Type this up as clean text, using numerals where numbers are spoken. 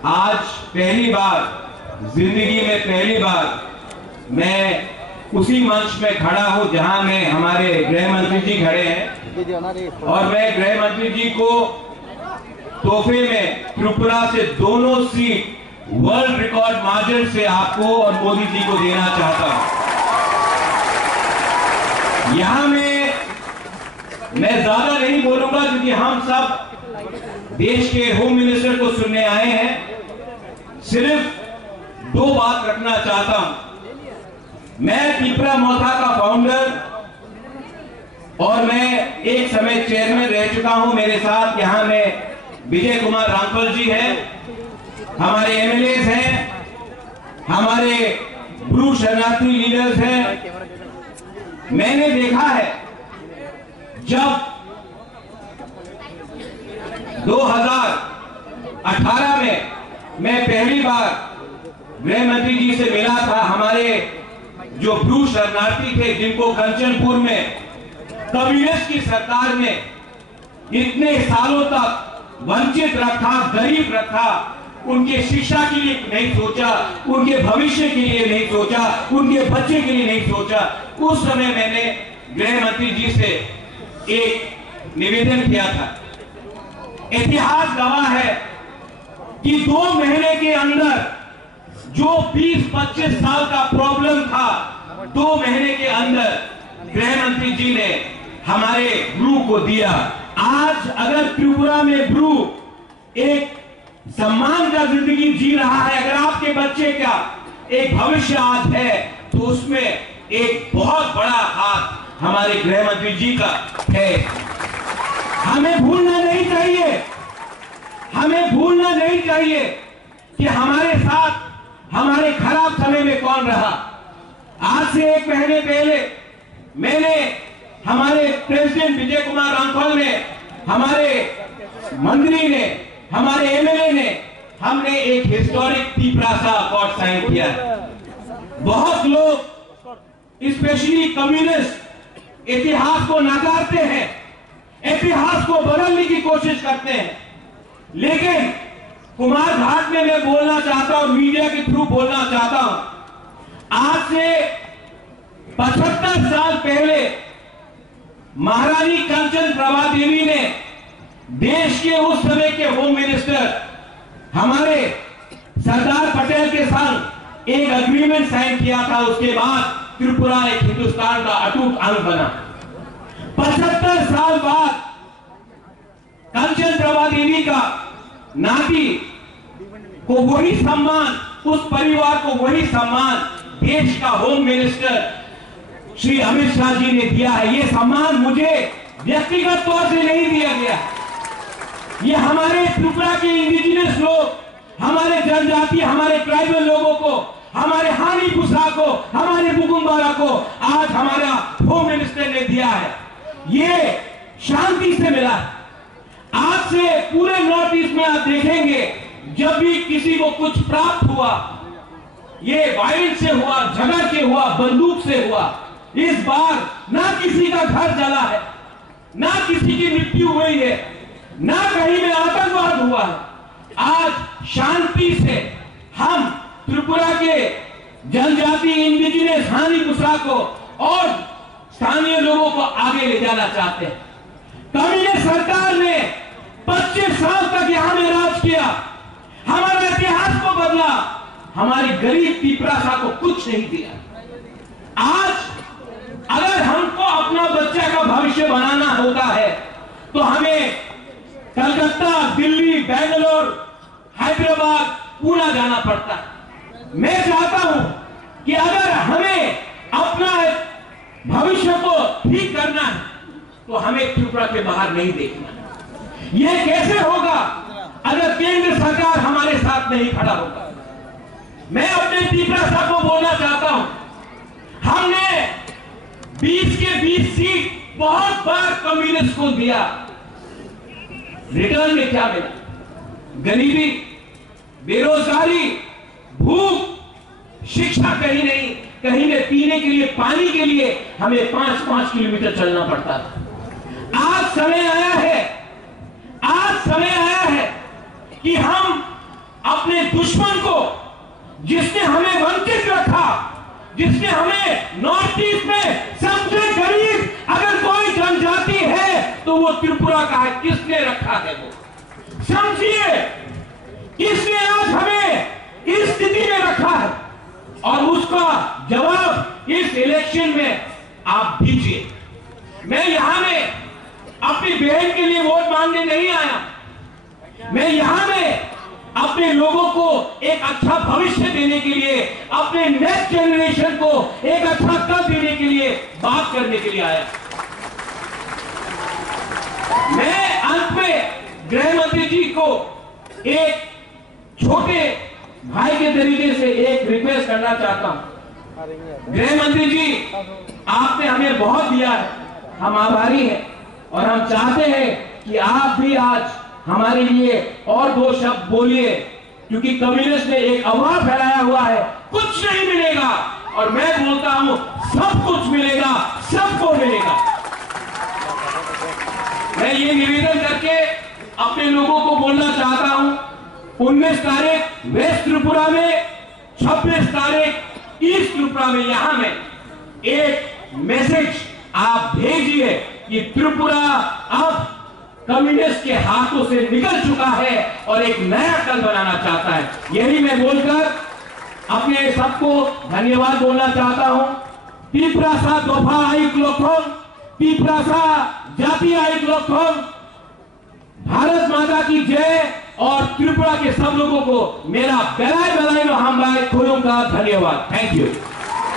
आज पहली बार जिंदगी में पहली बार मैं उसी मंच में खड़ा हूं जहां में हमारे गृह मंत्री जी खड़े हैं और मैं गृह मंत्री जी को तोहफे में त्रिपुरा से दोनों सीट वर्ल्ड रिकॉर्ड मार्जिन से आपको और मोदी जी को देना चाहता हूं। यहां मैं ज्यादा नहीं बोलूंगा क्योंकि हम सब देश के होम मिनिस्टर को सुनने आए हैं। सिर्फ दो बात रखना चाहता हूं। मैं त्रिपुरा मोथा का फाउंडर और मैं एक समय चेयरमैन रह चुका हूं। मेरे साथ यहां में विजय कुमार रामफल जी हैं, हमारे एमएलएस हैं, हमारे ब्रू शरणार्थी लीडर्स हैं। मैंने देखा है जब 2018 में मैं पहली बार गृह मंत्री जी से मिला था, हमारे जो ब्रू शरणार्थी थे जिनको कंचनपुर में कम्युनिस्ट की सरकार ने इतने सालों तक वंचित रखा, गरीब रखा, उनके शिक्षा के लिए नहीं सोचा, उनके भविष्य के लिए नहीं सोचा, उनके बच्चे के लिए नहीं सोचा। उस समय मैंने गृह मंत्री जी से एक निवेदन किया था। इतिहास गवाह है कि 2 महीने के अंदर जो 20-25 साल का प्रॉब्लम था, 2 महीने के अंदर गृह मंत्री जी ने हमारे ब्रू को दिया। आज अगर त्रिपुरा में ब्रू एक सम्मान का जिंदगी जी रहा है, अगर आपके बच्चे का एक भविष्य आज है, तो उसमें एक बहुत बड़ा हाथ हमारे गृह मंत्री जी का है। हमें भूलना नहीं चाहिए, हमें भूलना नहीं चाहिए कि हमारे साथ हमारे खराब समय में कौन रहा। आज से 1 महीने पहले मैंने हमारे प्रेसिडेंट विजय कुमार रामफल ने, हमारे मंत्री ने, हमारे एमएलए ने, हमने एक हिस्टोरिक त्रिपुरा अकॉर्ड साइन किया। बहुत लोग स्पेशली कम्युनिस्ट इतिहास को नकारते हैं, इतिहास को बदलने की कोशिश करते हैं, लेकिन कुमार घाट में मैं बोलना चाहता हूं, मीडिया के थ्रू बोलना चाहता हूं। आज से 75 साल पहले महारानी कंचन प्रभा देवी ने देश के उस समय के होम मिनिस्टर हमारे सरदार पटेल के संग एक एग्रीमेंट साइन किया था। उसके बाद त्रिपुरा एक हिंदुस्तान का अटूट अंग बना। 75 साल बाद कंचन प्रभा देवी का नाती को वही सम्मान, उस परिवार को वही सम्मान देश का होम मिनिस्टर श्री अमित शाह जी ने दिया है। यह सम्मान मुझे व्यक्तिगत तौर से नहीं दिया गया, ये हमारे त्रिपुरा के इंडिजिनस लोग, हमारे जनजाति, हमारे ट्राइबल लोगों को, हमारे हानी पुसा को, हमारे बुकुम्बारा को आज हमारा होम मिनिस्टर ने दिया है। ये शांति से मिला है। आज से पूरे नॉर्थ ईस्ट में आप देखेंगे जब भी किसी को कुछ प्राप्त हुआ, ये वायलेंस से हुआ, झगड़ के हुआ, बंदूक से हुआ। इस बार ना किसी का घर जला है, ना किसी की मृत्यु हुई है, ना कहीं में आतंकवाद हुआ है। आज शांति से हम त्रिपुरा के जनजाति, इंडिजिनस, हानी पुसा को और स्थानीय लोगों को आगे ले जाना चाहते हैं। कम्युनिस्ट सरकार ने 25 साल तक यहां में राज किया, हमारे इतिहास को बदला, हमारी गरीब त्रिपुरा को कुछ नहीं दिया। आज अगर हमको अपना बच्चा का भविष्य बनाना होता है तो हमें कलकत्ता, दिल्ली, बेंगलोर, हैदराबाद, पुणे जाना पड़ता है। मैं चाहता हूं कि अगर हमें अपना भविष्य को ठीक करना है तो हमें त्रिपुरा के बाहर नहीं देखना। यह कैसे होगा अगर केंद्र सरकार हमारे साथ नहीं खड़ा होगा। मैं अपने त्रिपुरा को बोलना चाहता हूं, हमने 20 के 20 सीट बहुत बार कम्युनिस्ट को दिया, रिटर्न में क्या मिला? गरीबी, बेरोजगारी, भूख, शिक्षा कहीं नहीं, कहीं में पीने के लिए, पानी के लिए हमें 5-5 किलोमीटर चलना पड़ता था। आज समय आया है कि हम अपने दुश्मन को, जिसने हमें वंचित रखा, जिसने हमें नॉर्थ ईस्ट में सबसे गरीब अगर कोई जनजाति है तो वो त्रिपुरा का है, किसने रखा है वो समझिए, किसने आज हमें इस स्थिति में रखा है और उसका जवाब इस इलेक्शन में आप दीजिए। मैं यहां में अपनी बहन के लिए वोट मांगने नहीं आया, मैं यहां में अपने लोगों को एक अच्छा भविष्य देने के लिए, अपने नेक्स्ट जनरेशन को एक अच्छा कल देने के लिए बात करने के लिए आया। मैं अंत में गृह मंत्री जी को एक छोटे भाई के तरीके से एक रिक्वेस्ट करना चाहता हूं। गृह मंत्री जी, आपने हमें बहुत दिया है, हम आभारी हैं और हम चाहते हैं कि आप भी आज हमारे लिए और दो शब्द बोलिए, क्योंकि कम्युनिस्ट ने एक अफवाह फैलाया हुआ है कुछ नहीं मिलेगा, और मैं बोलता हूं सब कुछ मिलेगा, सबको मिलेगा। मैं ये निवेदन करके अपने लोगों को बोलना चाहता हूं, 19 तारीख वेस्ट त्रिपुरा में, 26 तारीख ईस्ट त्रिपुरा में, यहां में एक मैसेज आप भेजिए कि त्रिपुरा अब कम्युनिस्ट के हाथों से निकल चुका है और एक नया कल बनाना चाहता है। यही मैं बोलकर अपने सबको धन्यवाद बोलना चाहता हूं। तीपरासा दफा आयुक्त लोखों, तीपरासा जाति आयुक्त लोखों, भारत माता की जय, और त्रिपुरा के सब लोगों को मेरा बेलाय बेलाय नो हम भाई खोलों का धन्यवाद। Thank you.